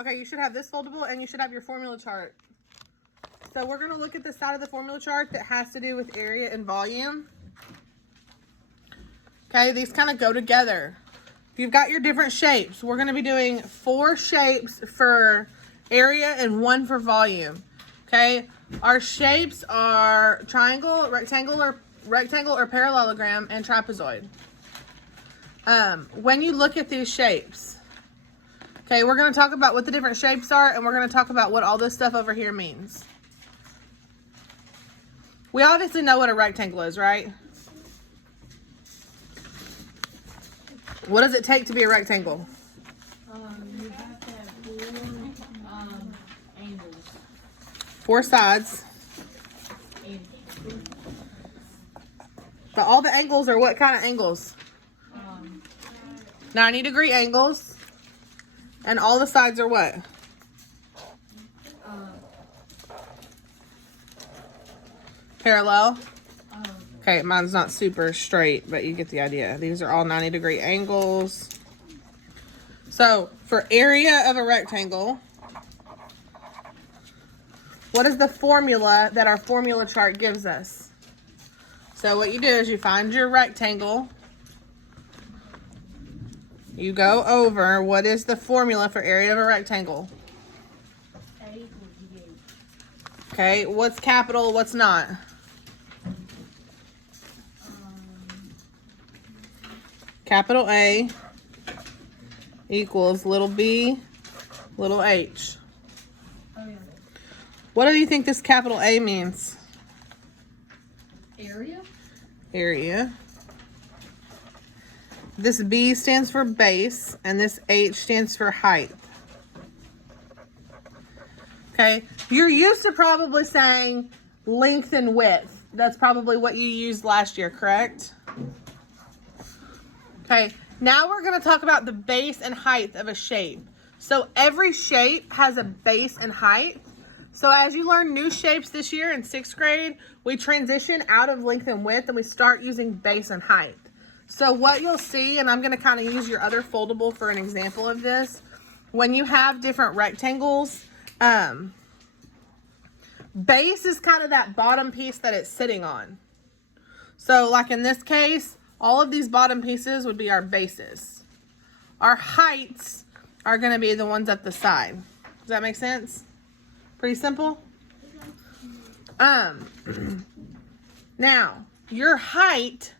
Okay, you should have this foldable and you should have your formula chart. So we're going to look at the side of the formula chart that has to do with area and volume. Okay, these kind of go together. You've got your different shapes. We're going to be doing 4 shapes for area and 1 for volume. Okay, our shapes are triangle, rectangle or parallelogram, and trapezoid. When you look at these shapes, okay, we're going to talk about what the different shapes are, and we're going to talk about what all this stuff over here means. We obviously know what a rectangle is, right? What does it take to be a rectangle? You have to have 4 angles. 4 sides. But all the angles are what kind of angles? 90-degree angles. And all the sides are what? Parallel. Okay, mine's not super straight, but you get the idea. These are all 90-degree angles. So, for area of a rectangle, what is the formula that our formula chart gives us? So, what you do is you find your rectangle. You go over what is the formula for area of a rectangle. Okay, what's capital, what's not? Capital A equals little b, little h. What do you think this capital A means? Area? Area. This B stands for base, and this H stands for height. Okay, you're used to probably saying length and width. That's probably what you used last year, correct? Okay, now we're going to talk about the base and height of a shape. So every shape has a base and height. So as you learn new shapes this year in 6th grade, we transition out of length and width and we start using base and height. So what you'll see, and I'm going to kind of use your other foldable for an example of this, when you have different rectangles, base is kind of that bottom piece that it's sitting on. So like in this case, all of these bottom pieces would be our bases. Our heights are going to be the ones at the side. Does that make sense? Pretty simple? Now, your height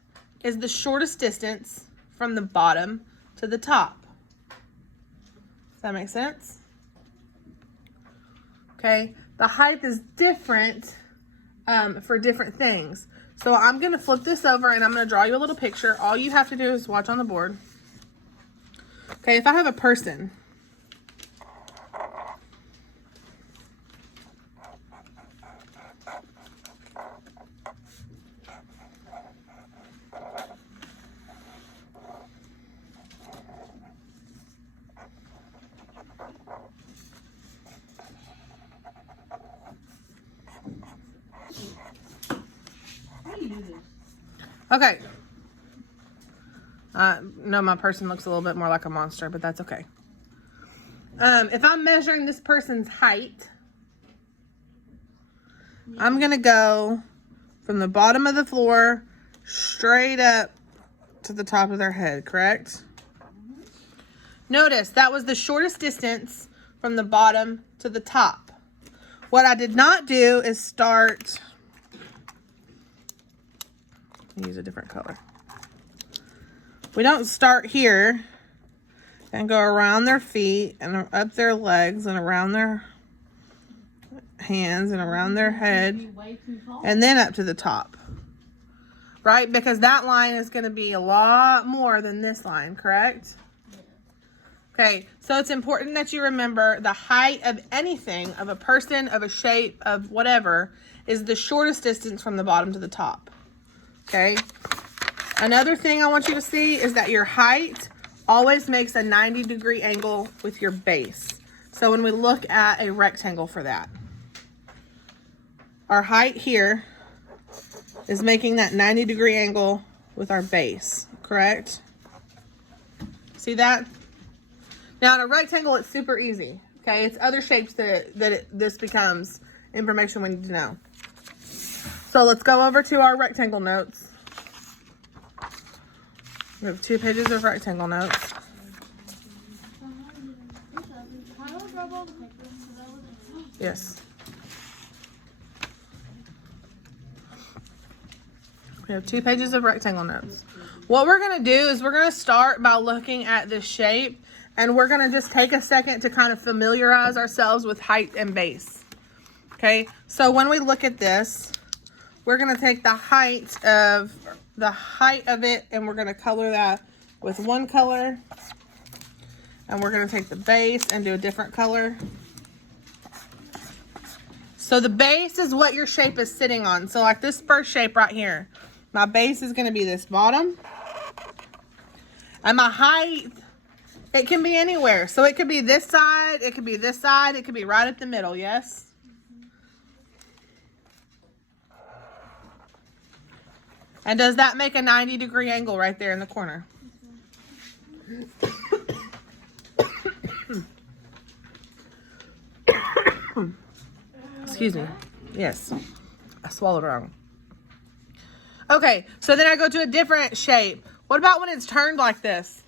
is the shortest distance from the bottom to the top. Does that make sense? Okay, the height is different for different things. So I'm going to flip this over and I'm going to draw you a little picture. All you have to do is watch on the board. Okay, if I have a person. Okay. No, my person looks a little bit more like a monster, but that's okay. If I'm measuring this person's height, I'm going to go from the bottom of the floor straight up to the top of their head, correct? Notice that was the shortest distance from the bottom to the top. What I did not do is start... use a different color. We don't start here and go around their feet and up their legs and around their hands and around their head and then up to the top, right? Because that line is going to be a lot more than this line, correct? Okay, so it's important that you remember the height of anything, of a person, of a shape, of whatever, is the shortest distance from the bottom to the top. Okay, another thing I want you to see is that your height always makes a 90-degree angle with your base. So when we look at a rectangle for that, our height here is making that 90-degree angle with our base, correct? See that? Now in a rectangle, it's super easy. Okay, it's other shapes this becomes information we need to know. So let's go over to our rectangle notes. We have 2 pages of rectangle notes. Yes. We have 2 pages of rectangle notes. What we're going to do is we're going to start by looking at this shape, and we're going to just take a second to kind of familiarize ourselves with height and base. Okay, so when we look at this, we're going to take the height of it, and we're going to color that with one color, and we're going to take the base and do a different color. So the base is what your shape is sitting on. So like this first shape right here, my base is going to be this bottom, and my height, it can be anywhere. So it could be this side, it could be this side, it could be right at the middle. Yes. And does that make a 90-degree angle right there in the corner? Excuse me. Yes. I swallowed wrong. Okay, so then I go to a different shape. What about when it's turned like this?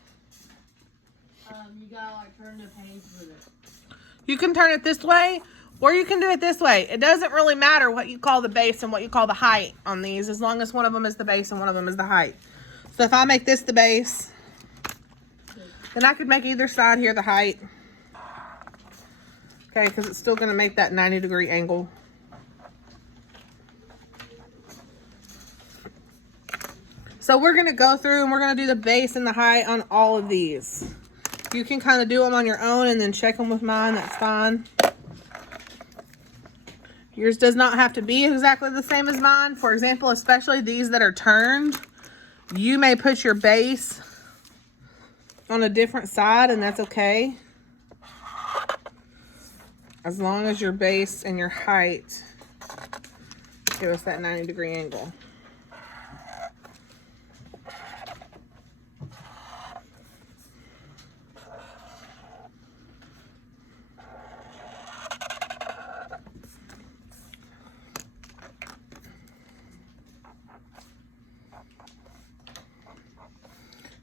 You gotta like turn the page with it. You can turn it this way, or you can do it this way. It doesn't really matter what you call the base and what you call the height on these, as long as one of them is the base and one of them is the height. So if I make this the base, then I could make either side here the height. Okay, because it's still going to make that 90-degree angle. So we're going to go through and we're going to do the base and the height on all of these. You can kind of do them on your own and then check them with mine. That's fine. Yours does not have to be exactly the same as mine. For example, especially these that are turned, you may put your base on a different side, and that's okay. As long as your base and your height give us that 90-degree angle.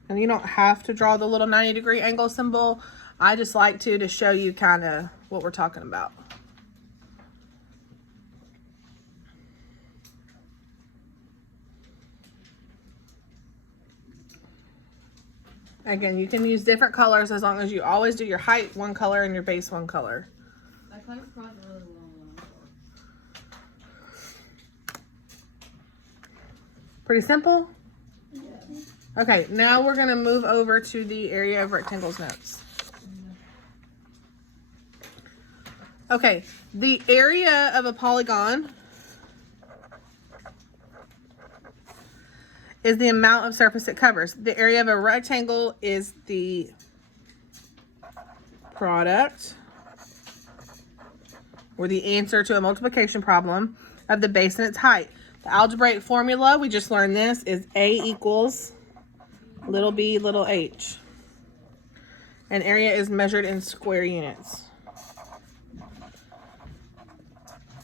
And you don't have to draw the little 90-degree angle symbol. I just like to show you kind of what we're talking about. Again, you can use different colors as long as you always do your height one color and your base one color. I kind of crossed really long. Pretty simple? Okay, now we're going to move over to the area of rectangles notes. Okay, the area of a polygon is the amount of surface it covers. The area of a rectangle is the product or the answer to a multiplication problem of the base and its height. The algebraic formula, we just learned this, is A equals little b, little h. And area is measured in square units.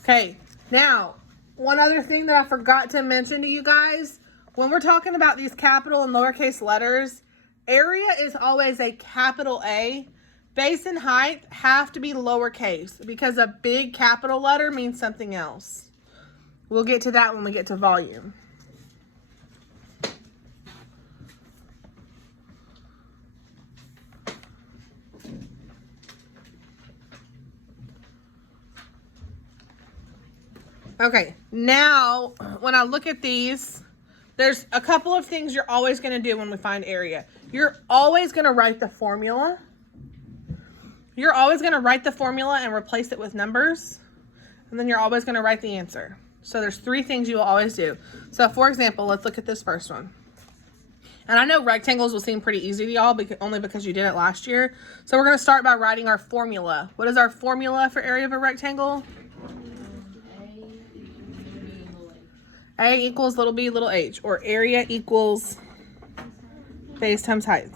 Okay, now, one other thing that I forgot to mention to you guys, when we're talking about these capital and lowercase letters, area is always a capital A. Base and height have to be lowercase because a big capital letter means something else. We'll get to that when we get to volume. Okay, now when I look at these, there's a couple of things you're always going to do when we find area. You're always going to write the formula. You're always going to write the formula and replace it with numbers. And then you're always going to write the answer. So there's 3 things you will always do. So for example, let's look at this first one. And I know rectangles will seem pretty easy to y'all only because you did it last year. So we're going to start by writing our formula. What is our formula for area of a rectangle? A equals little b, little h, or area equals base times height.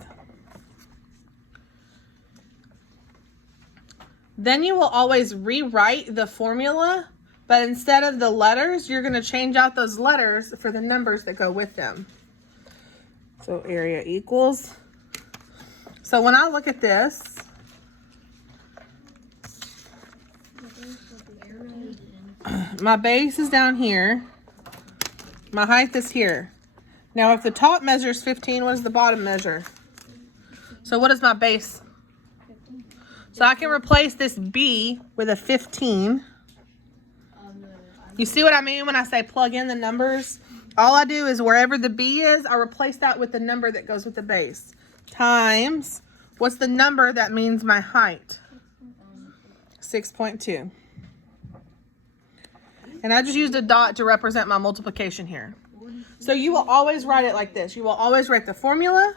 then you will always rewrite the formula, but instead of the letters, you're going to change out those letters for the numbers that go with them. So area equals. So when I look at this, my base is down here. My height is here. Now, if the top measures 15, what does the bottom measure? So what is my base? So I can replace this B with a 15. You see what I mean when I say plug in the numbers? All I do is wherever the B is, I replace that with the number that goes with the base. Times, what's the number that means my height? 6.2. And I just used a dot to represent my multiplication here. So you will always write it like this. You will always write the formula.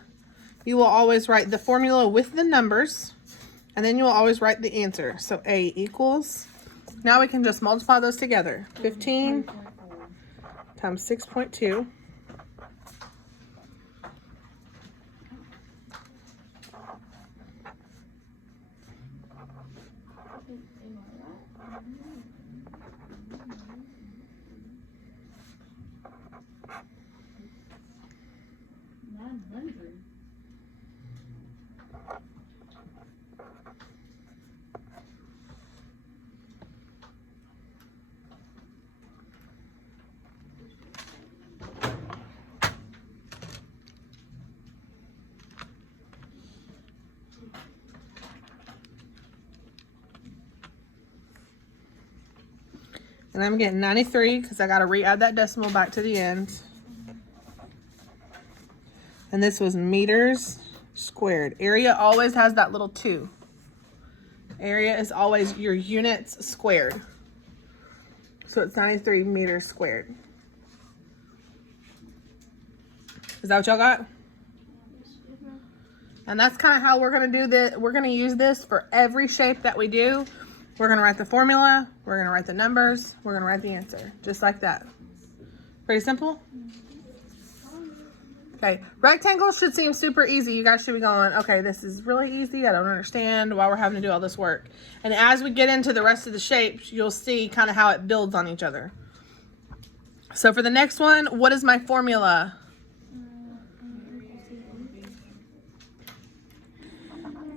You will always write the formula with the numbers. And then you will always write the answer. So A equals, now we can just multiply those together. 15 times 6.2. And I'm getting 93 because I got to re-add that decimal back to the end. And this was meters squared. Area always has that little 2. Area is always your units squared. So it's 93 meters squared. Is that what y'all got? And that's kind of how we're going to do this. We're going to use this for every shape that we do. We're going to write the formula. We're going to write the numbers. We're going to write the answer. Just like that. Pretty simple? Okay. Rectangles should seem super easy. You guys should be going, okay, this is really easy. I don't understand why we're having to do all this work. And as we get into the rest of the shapes, you'll see kind of how it builds on each other. So for the next one, what is my formula?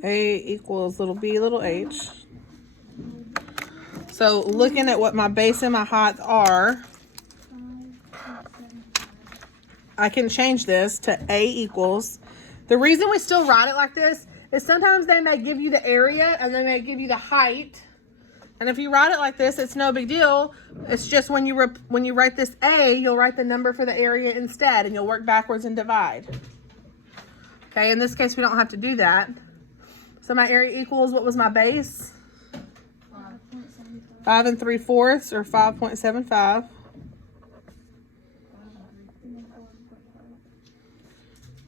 A equals little b, little h. So looking at what my base and my height are, I can change this to A equals. The reason we still write it like this is sometimes they may give you the area and they may give you the height. And if you write it like this, it's no big deal. It's just when you write this A, you'll write the number for the area instead and you'll work backwards and divide. Okay, in this case, we don't have to do that. So my area equals, what was my base? 5 3/4 or 5.75.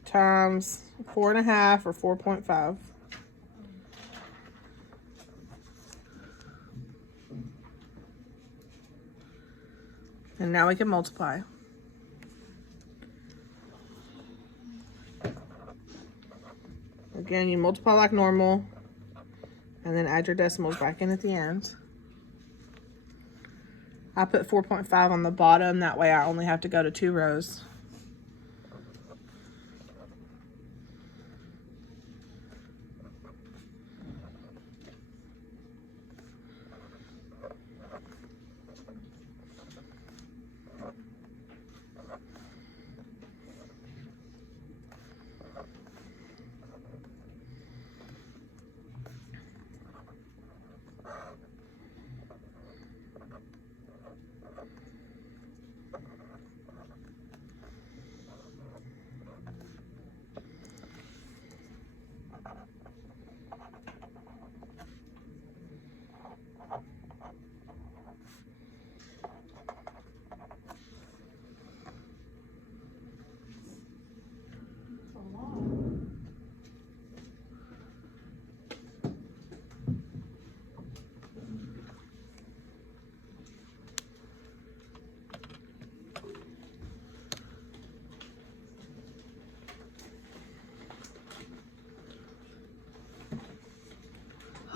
Times 4 1/2 or 4.5. And now we can multiply. Again, you multiply like normal and then add your decimals back in at the end. I put 4.5 on the bottom. That way I only have to go to 2 rows.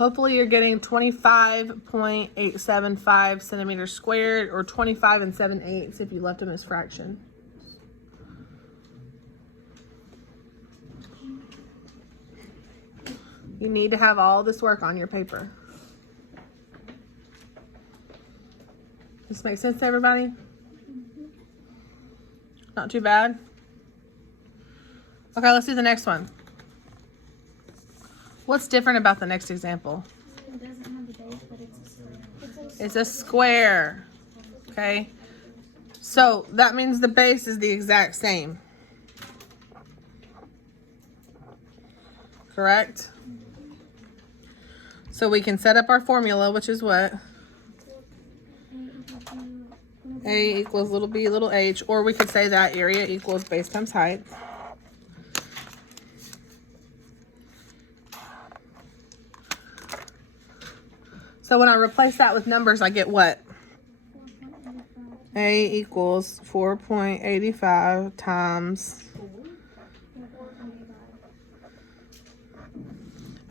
Hopefully you're getting 25.875 centimeters squared, or 25 7/8 if you left them as fraction. You need to have all this work on your paper. This makes sense to everybody? Not too bad? Okay, let's do the next one. What's different about the next example? It doesn't have a base, but it's a square. It's a square. Okay? So that means the base is the exact same. Correct? So we can set up our formula, which is what? A equals little b little h, or we could say that area equals base times height. So when I replace that with numbers, I get what? A equals 4.85 times.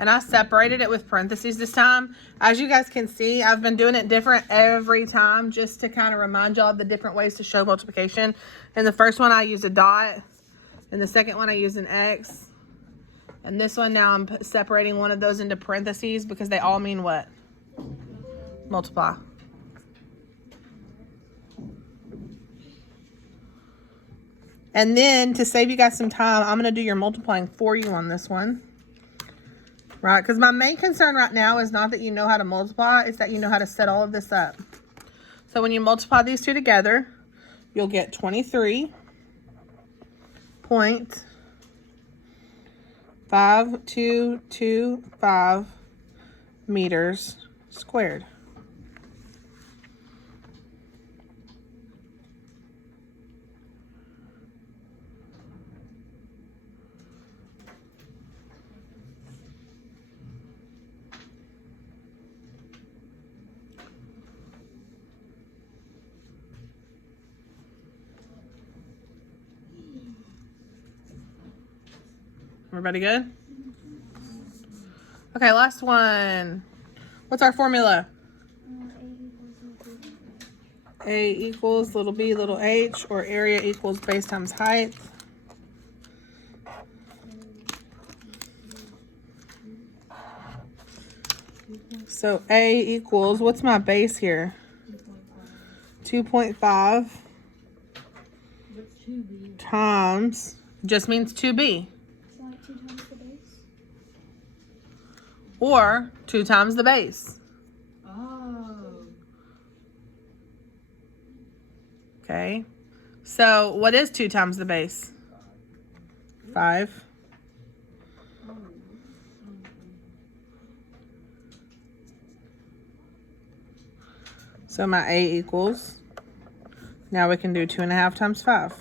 And I separated it with parentheses this time. As you guys can see, I've been doing it different every time just to kind of remind y'all of the different ways to show multiplication. In the first one, I used a dot. In the second one, I used an X. And this one, now I'm separating one of those into parentheses because they all mean what? Multiply. And then to save you guys some time, I'm going to do your multiplying for you on this one. Right? Because my main concern right now is not that you know how to multiply, it's that you know how to set all of this up. So when you multiply these two together, you'll get 23.5225 meters squared. Everybody good? Okay, last one. What's our formula? A equals little b little h, or area equals base times height. So A equals, what's my base here? 2.5 times, just means 2b. So like 2 times the base? Or 2 times the base. Oh. Okay. So what is 2 times the base? 5. So my A equals, now we can do 2.5 times 5.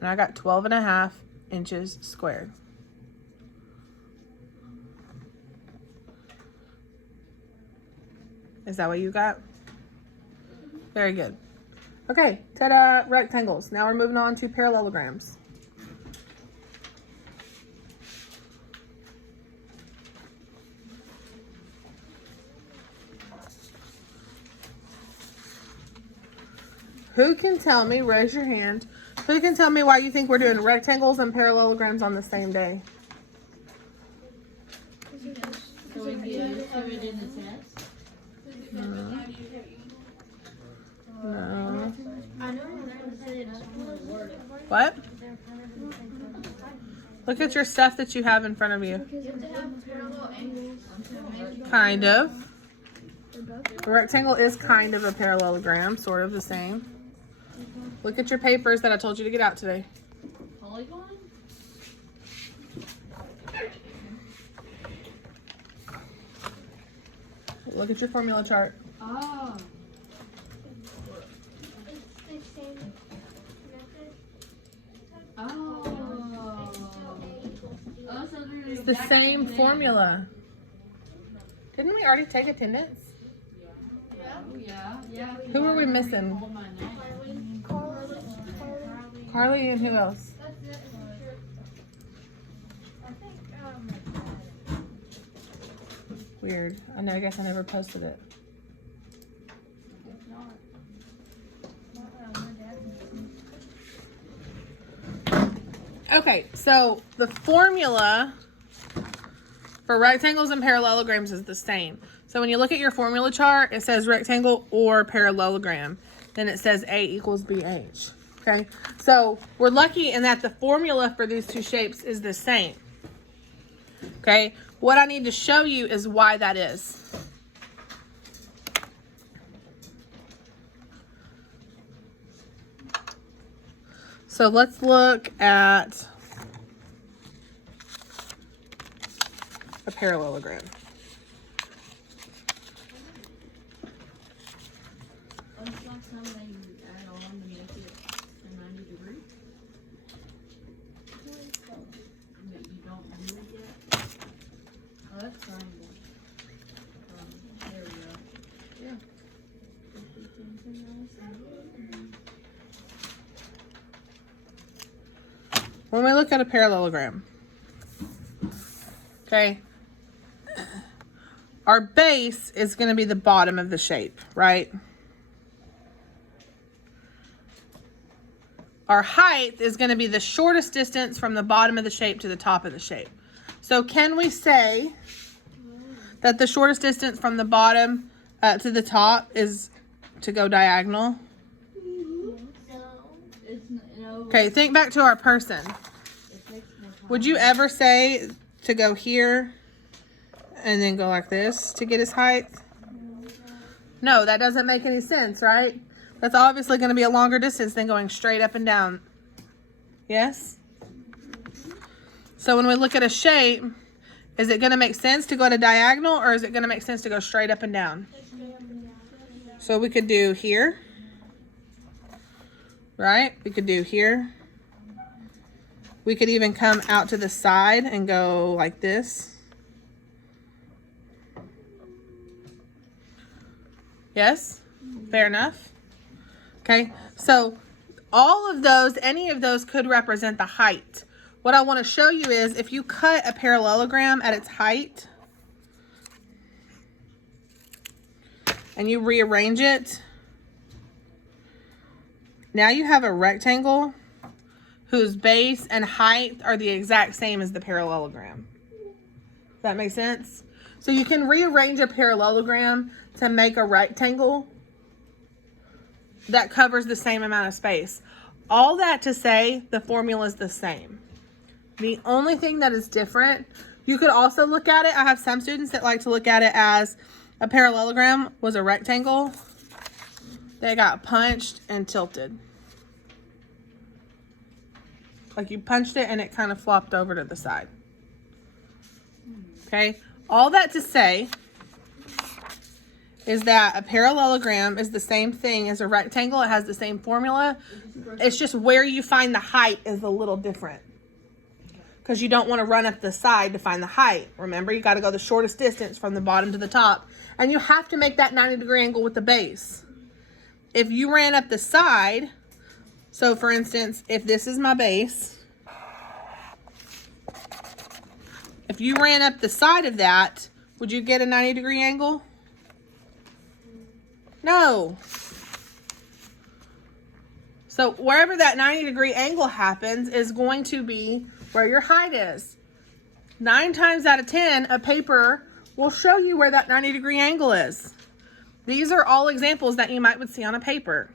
And I got 12.5 inches squared. Is that what you got? Very good. Okay, ta-da, rectangles. Now we're moving on to parallelograms. Who can tell me, raise your hand, who can tell me why you think we're doing rectangles and parallelograms on the same day? So we get used to it in the test? No. I know it's What? Look at your stuff that you have in front of you. Kind of. A rectangle is kind of a parallelogram, sort of the same. Look at your papers that I told you to get out today. Polygon? Look at your formula chart. Oh. the same method. Oh. Oh, so they're It's the same formula. Didn't we already take attendance? Yeah. Who are we missing? Hold my name. Carly and who else? Weird. I know. I guess I never posted it. Okay, so the formula for rectangles and parallelograms is the same. So when you look at your formula chart, it says rectangle or parallelogram. Then it says A equals BH. Okay, so we're lucky in that the formula for these two shapes is the same. Okay, what I need to show you is why that is. So let's look at a parallelogram. It's like something you add on to make it a 90 degree. But you don't do it yet. Oh, that's triangle. There we go. Yeah. When we look at a parallelogram, okay, our base is going to be the bottom of the shape, right? Our height is going to be the shortest distance from the bottom of the shape to the top of the shape. So can we say that the shortest distance from the bottom to the top is to go diagonal? Okay, think back to our person. Would you ever say to go here and then go like this to get his height? No, that doesn't make any sense, right? That's obviously going to be a longer distance than going straight up and down. Yes? So when we look at a shape, is it going to make sense to go at a diagonal, or is it going to make sense to go straight up and down? So we could do here. Right? We could do here. We could even come out to the side and go like this. Yes? Fair enough. Okay, so all of those, any of those could represent the height. What I want to show you is if you cut a parallelogram at its height and you rearrange it, now you have a rectangle whose base and height are the exact same as the parallelogram. Does that make sense? So you can rearrange a parallelogram to make a rectangle that covers the same amount of space. All that to say, the formula is the same. The only thing that is different, you could also look at it. I have some students that like to look at it as a parallelogram was a rectangle. They got punched and tilted. Like you punched it and it kind of flopped over to the side. Okay, all that to say is that a parallelogram is the same thing as a rectangle. It has the same formula. It's just where you find the height is a little different. Because you don't want to run up the side to find the height. Remember, you got to go the shortest distance from the bottom to the top. And you have to make that 90-degree angle with the base. If you ran up the side, so for instance, if this is my base, if you ran up the side of that, would you get a 90-degree angle? No. So wherever that 90-degree angle happens is going to be where your height is. 9 times out of 10, a paper will show you where that 90-degree angle is. These are all examples that you might would see on a paper.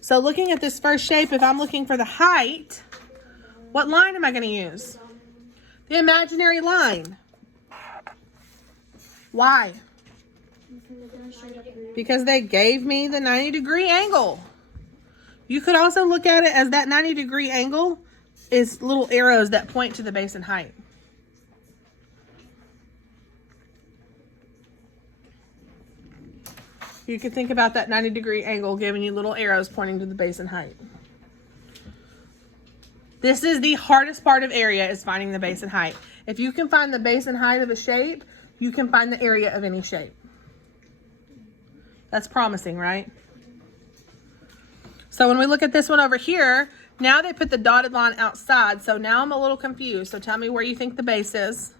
So looking at this first shape, if I'm looking for the height, what line am I going to use? The imaginary line. Why? Because they gave me the 90-degree angle. You could also look at it as that 90-degree angle is little arrows that point to the base and height. You could think about that 90-degree angle giving you little arrows pointing to the base and height. This is the hardest part of area, is finding the base and height. If you can find the base and height of a shape, you can find the area of any shape. That's promising, right? So when we look at this one over here, now they put the dotted line outside. So now I'm a little confused. So tell me where you think the base is.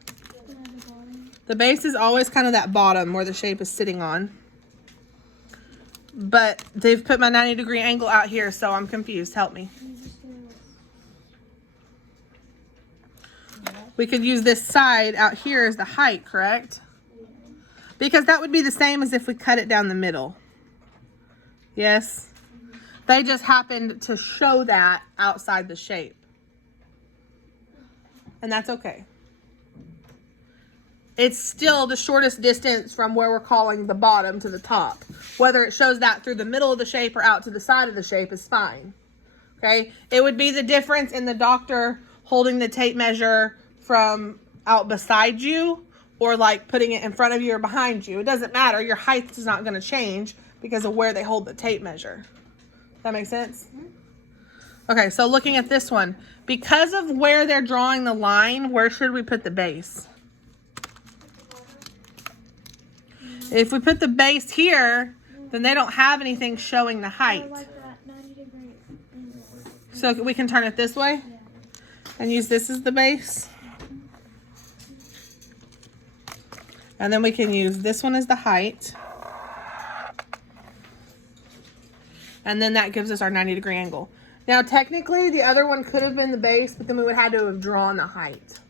The base is always kind of that bottom where the shape is sitting on. But they've put my 90-degree angle out here, so I'm confused. Help me. We could use this side out here as the height, correct? Because that would be the same as if we cut it down the middle. Yes? They just happened to show that outside the shape. And that's okay. It's still the shortest distance from where we're calling the bottom to the top. Whether it shows that through the middle of the shape or out to the side of the shape is fine. Okay? It would be the difference in the doctor holding the tape measure from out beside you or like putting it in front of you or behind you. It doesn't matter. Your height is not going to change because of where they hold the tape measure. That makes sense? Okay, so looking at this one, because of where they're drawing the line, where should we put the base? If we put the base here, then they don't have anything showing the height. So we can turn it this way and use this as the base. And then we can use this one as the height. And then that gives us our 90-degree angle. Now, technically, the other one could have been the base, but then we would have had to have drawn the height.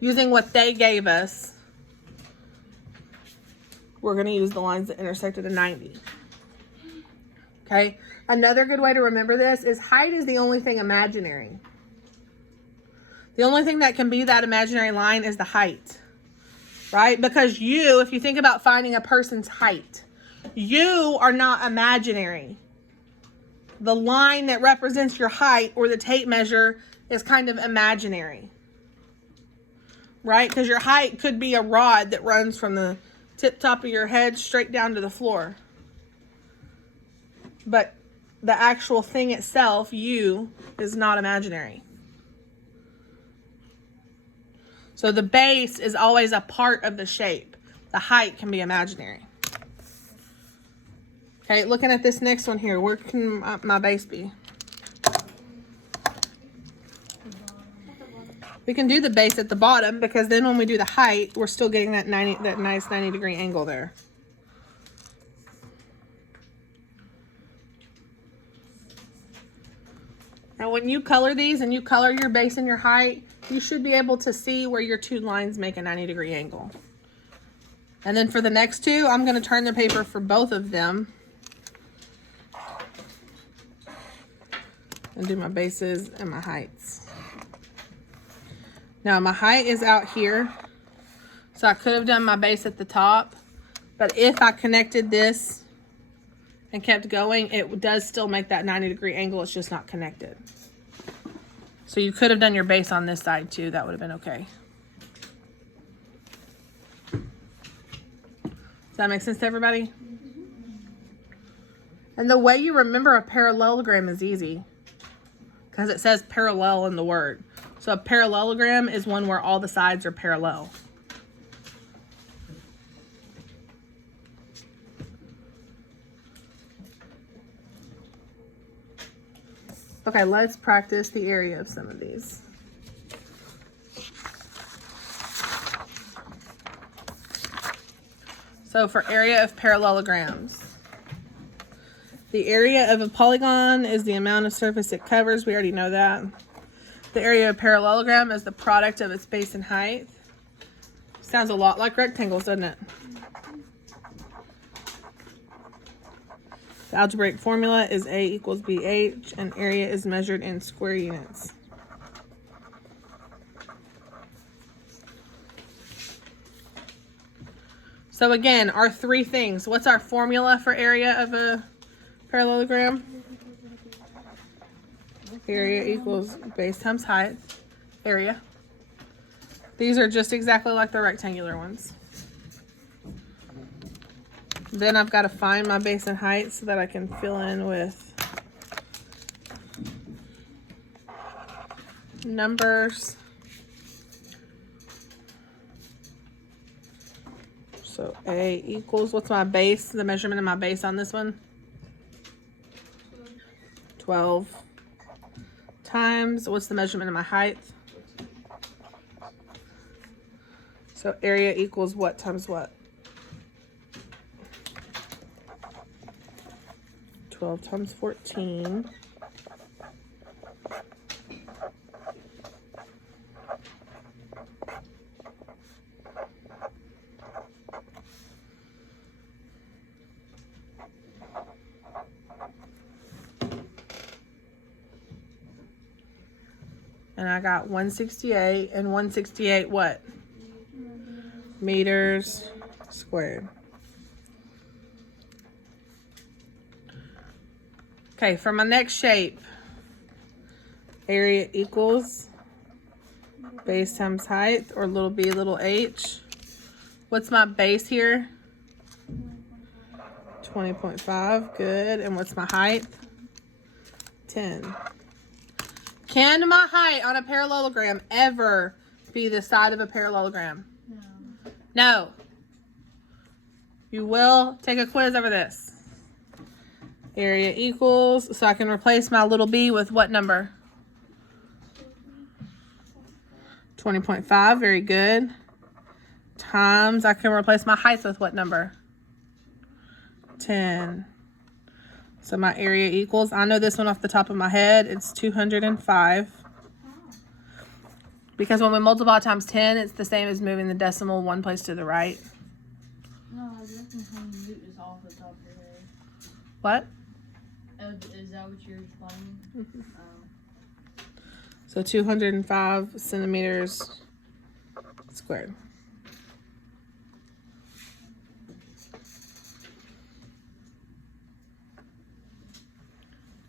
Using what they gave us, we're going to use the lines that intersect at a 90. Okay? Another good way to remember this is height is the only thing imaginary. The only thing that can be that imaginary line is the height. Right? Because you, if you think about finding a person's height, you are not imaginary. The line that represents your height or the tape measure is kind of imaginary. Right? Because your height could be a rod that runs from the tip top of your head straight down to the floor. But the actual thing itself, you, is not imaginary. So the base is always a part of the shape. The height can be imaginary. Okay, looking at this next one here, where can my base be? We can do the base at the bottom because then when we do the height, we're still getting that nice 90-degree angle there. Now when you color these and you color your base and your height, you should be able to see where your two lines make a 90-degree angle. And then for the next two, I'm going to turn the paper for both of them. And do my bases and my heights. Now my height is out here. So I could have done my base at the top. But if I connected this and kept going, it does still make that 90-degree angle. It's just not connected. So you could have done your base on this side too. That would have been okay. Does that make sense to everybody? And the way you remember a parallelogram is easy. Because it says parallel in the word. So a parallelogram is one where all the sides are parallel. Okay, let's practice the area of some of these. So for area of parallelograms, the area of a polygon is the amount of surface it covers. We already know that. The area of parallelogram is the product of its base and height. Sounds a lot like rectangles, doesn't it? The algebraic formula is A equals BH, and area is measured in square units. So again, our three things. What's our formula for area of a parallelogram? Area equals base times height. Area. These are just exactly like the rectangular ones. Then I've got to find my base and height so that I can fill in with numbers. So A equals, what's my base, the measurement of my base on this one? 12 times, what's the measurement of my height? So area equals what times what? 12 times 14. And I got 168, and 168 what? Meters squared. Okay, for my next shape, area equals base times height, or little b, little h. What's my base here? 20.5, good. And what's my height? 10. Can my height on a parallelogram ever be the side of a parallelogram? No. No. You will take a quiz over this. Area equals, so I can replace my little b with what number? 20.5, very good. Times, I can replace my height with what number? 10. So my area equals, I know this one off the top of my head, it's 205. Because when we multiply times 10, it's the same as moving the decimal one place to the right. No, I reckon how you root is off the top of your head. What? Is that what you're explaining? Oh. So 205 centimeters squared.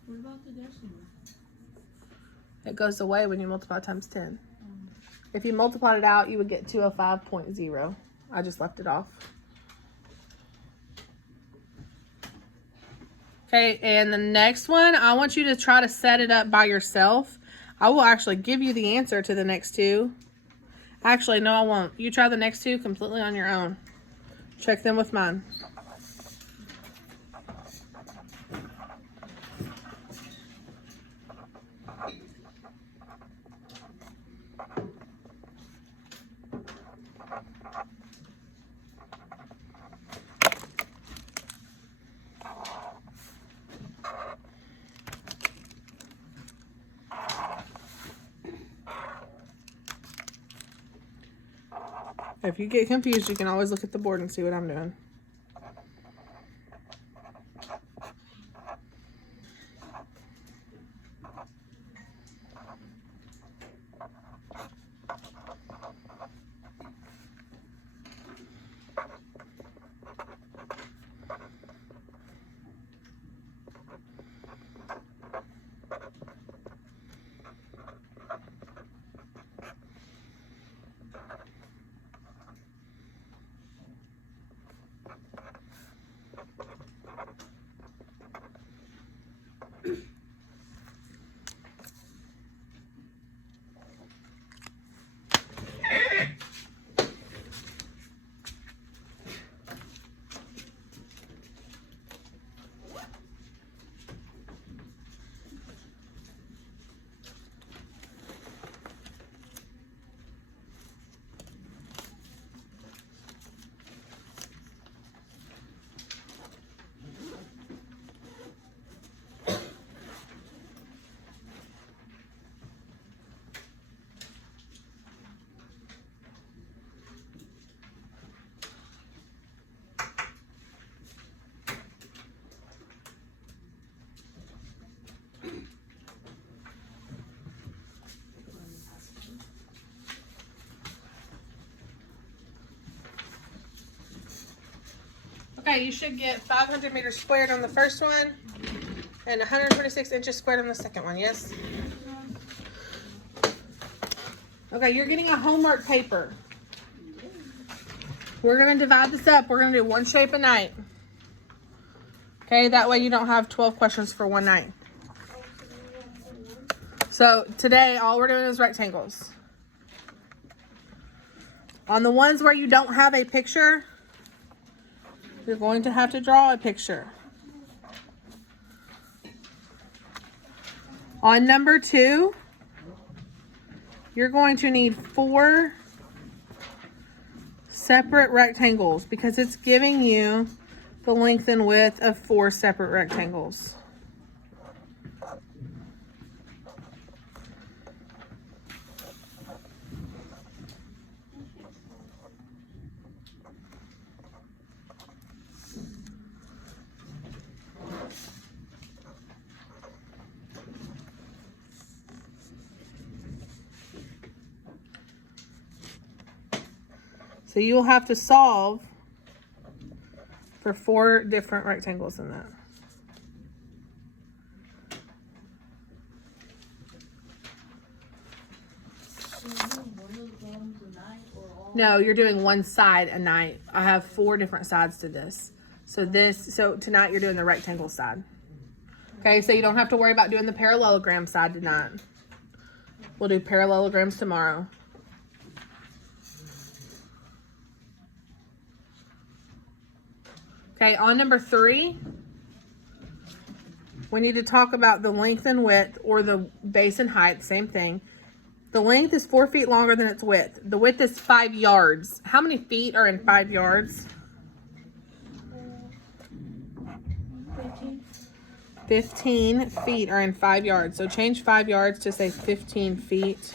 What about the decimal? It goes away when you multiply times 10. If you multiplied it out, you would get 205.0. I just left it off. Okay, and the next one, I want you to try to set it up by yourself. I will actually give you the answer to the next two. Actually, no, I won't. You try the next two completely on your own. Check them with mine. If you get confused, you can always look at the board and see what I'm doing. Okay, you should get 500 meters squared on the first one and 126 inches squared on the second one, yes? Okay, you're getting a homework paper. We're going to divide this up. We're going to do one shape a night. Okay, that way you don't have 12 questions for one night. So today, all we're doing is rectangles. On the ones where you don't have a picture, you're going to have to draw a picture. On number 2, you're going to need 4 separate rectangles because it's giving you the length and width of 4 separate rectangles. So you'll have to solve for 4 different rectangles in that. No, you're doing one side a night. I have 4 different sides to this. So tonight you're doing the rectangle side. Okay, so you don't have to worry about doing the parallelogram side tonight. We'll do parallelograms tomorrow. Okay, on number 3, we need to talk about the length and width, or the base and height, same thing. The length is 4 feet longer than its width. The width is 5 yards. How many feet are in 5 yards? 15 feet are in 5 yards. So change 5 yards to say 15 feet.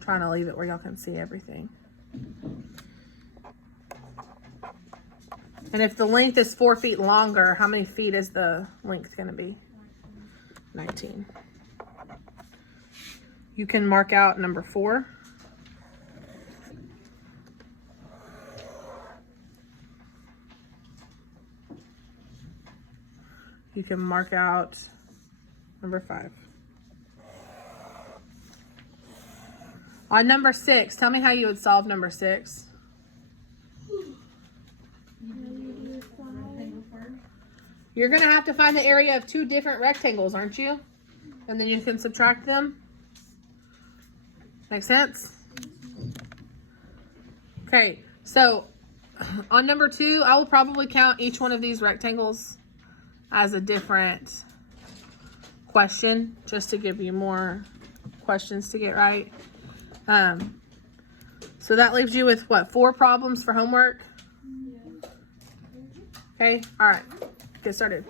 Trying to leave it where y'all can see everything. And if the length is 4 feet longer, how many feet is the length going to be? 19. You can mark out number 4. You can mark out number 5. On number 6, tell me how you would solve number 6. You're going to have to find the area of 2 different rectangles, aren't you? And then you can subtract them. Make sense? Okay, so on number 2, I will probably count each one of these rectangles as a different question, just to give you more questions to get right. So that leaves you with what, 4 problems for homework? Okay, all right, get started.